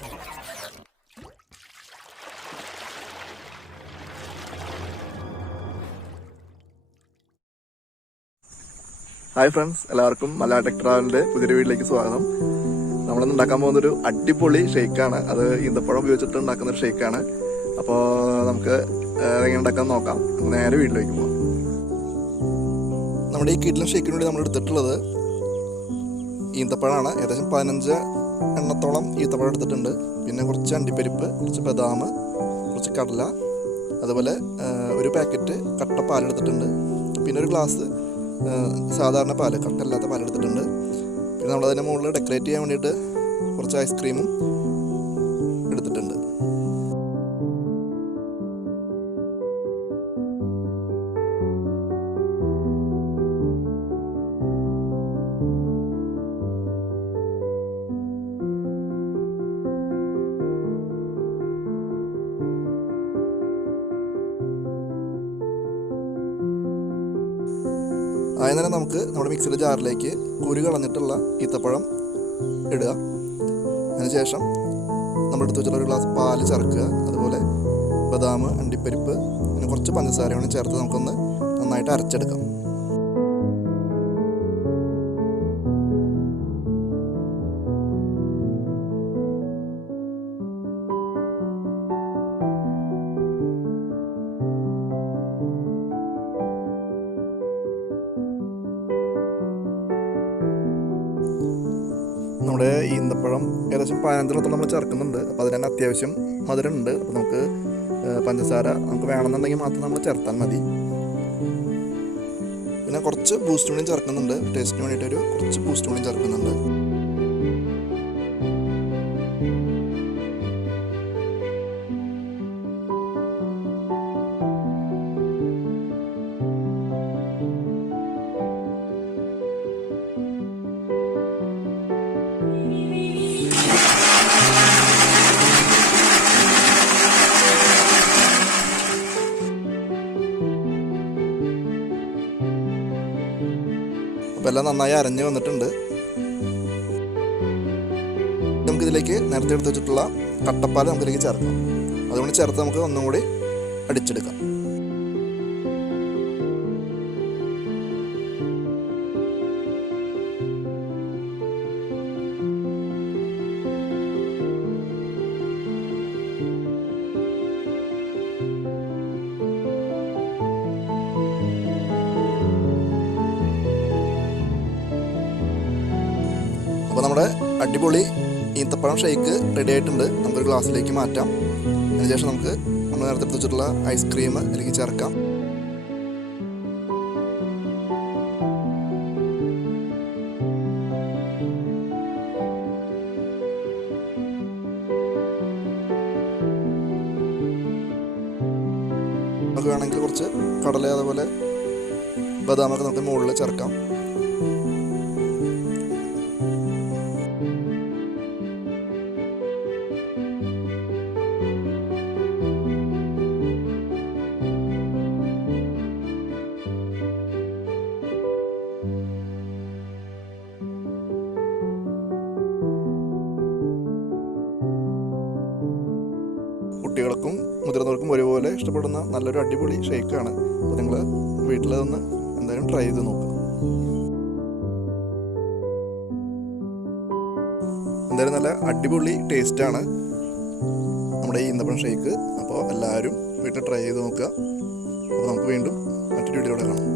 Hi friends, എല്ലാവർക്കും മലയാള ട്രാവലിന്റെ പുതിയൊരു വീട്ടിലേക്ക് സ്വാഗതം. നമ്മളിന്ന് ഉണ്ടാക്കാൻ പോകുന്നൊരു അടിപൊളി ഷേക്കാണ്. അത് ഈന്തപ്പഴം ഉപയോഗിച്ചിട്ട് ഉണ്ടാക്കുന്ന ഒരു ഷേക്കാണ്. അപ്പോൾ നമുക്ക് എങ്ങനെ ഉണ്ടാക്കാൻ നോക്കാം. നേരെ വീട്ടിലേക്ക് പോകാം. നമ്മുടെ ഈ കിഡ്ലൻ ഷേക്കിന് വേണ്ടി നമ്മൾ എടുത്തിട്ടുള്ളത് ഈന്തപ്പഴമാണ്. ഏകദേശം 15 എണ്ണത്തോളം ഈന്തപ്പഴം എടുത്തിട്ടുണ്ട്. പിന്നെ കുറച്ച് അണ്ടിപ്പരിപ്പ്, കുറച്ച് ബദാം, കുറച്ച് കടല, അതുപോലെ ഒരു പാക്കറ്റ് കട്ട പാലെടുത്തിട്ടുണ്ട്. പിന്നെ ഒരു ഗ്ലാസ് സാധാരണ പാല്, കട്ടല്ലാത്ത പാലെടുത്തിട്ടുണ്ട്. പിന്നെ നമ്മളതിൻ്റെ മുകളിൽ ഡെക്കറേറ്റ് ചെയ്യാൻ വേണ്ടിയിട്ട് കുറച്ച് ഐസ്ക്രീമും എടുത്തിട്ടുണ്ട്. ആദ്യം തന്നെ നമുക്ക് നമ്മുടെ മിക്സിയുടെ ജാറിലേക്ക് കുരു കളഞ്ഞിട്ടുള്ള ഈത്തപ്പഴം ഇടുക. അതിനുശേഷം നമ്മൾ എടുത്ത് വെച്ചിട്ടുള്ള ഒരു ഗ്ലാസ് പാല് ചേർക്കുക. അതുപോലെ ബദാം, അണ്ടിപ്പരിപ്പ്, പിന്നെ കുറച്ച് പഞ്ചസാരയാണ് ചേർത്ത് നമുക്കൊന്ന് നന്നായിട്ട് അരച്ചെടുക്കാം. നമ്മുടെ ഈന്തപ്പഴം ഏകദേശം 15 നമ്മൾ ചേർക്കുന്നുണ്ട്. അപ്പോൾ അതിന് തന്നെ അത്യാവശ്യം മധുരമുണ്ട്. അപ്പോൾ നമുക്ക് പഞ്ചസാര നമുക്ക് വേണമെന്നുണ്ടെങ്കിൽ മാത്രം നമ്മൾ ചേർത്താൽ മതി. പിന്നെ കുറച്ച് ബൂസ്റ്റ് കൂടിയും ചേർക്കുന്നുണ്ട്. ടേസ്റ്റിന് വേണ്ടിയിട്ടൊരു കുറച്ച് ബൂസ്റ്റ് കൂടിയും ചേർക്കുന്നുണ്ട്. അപ്പോൾ എല്ലാം നന്നായി അരഞ്ഞ് വന്നിട്ടുണ്ട്. നമുക്കിതിലേക്ക് നേരത്തെ എടുത്ത് വെച്ചിട്ടുള്ള കട്ടപ്പാൽ നമുക്കിതിലേക്ക് ചേർക്കാം. അതുകൊണ്ട് ചേർത്ത് നമുക്ക് ഒന്നും കൂടി അടിച്ചെടുക്കാം. അപ്പോൾ നമ്മുടെ അടിപൊളി ഈന്തപ്പഴം ഷേക്ക് റെഡി ആയിട്ടുണ്ട്. നമുക്കൊരു ഗ്ലാസ്സിലേക്ക് മാറ്റാം. അതിനുശേഷം നമുക്ക് നമ്മൾ നേരത്തെ എടുത്ത് വെച്ചിട്ടുള്ള ഐസ്ക്രീം അതിലേക്ക് ചേർക്കാം. നമുക്ക് വേണമെങ്കിൽ കുറച്ച് കടല, അതുപോലെ ബദാമൊക്കെ നമുക്ക് മുകളിൽ ചേർക്കാം. കുട്ടികൾക്കും മുതിർന്നവർക്കും ഒരുപോലെ ഇഷ്ടപ്പെടുന്ന നല്ലൊരു അടിപൊളി ഷേക്കാണ്. അപ്പോൾ നിങ്ങൾ വീട്ടിലതൊന്ന് എന്തായാലും ട്രൈ ചെയ്ത് നോക്കുക. എന്തായാലും നല്ല അടിപൊളി ടേസ്റ്റാണ് നമ്മുടെ ഈ ഈന്തപ്പഴം ഷേക്ക്. അപ്പോൾ എല്ലാവരും വീട്ടിൽ ട്രൈ ചെയ്ത് നോക്കുക. അപ്പോൾ നമുക്ക് വീണ്ടും മറ്റൊരു വീഡിയോയുടെ കാണാം.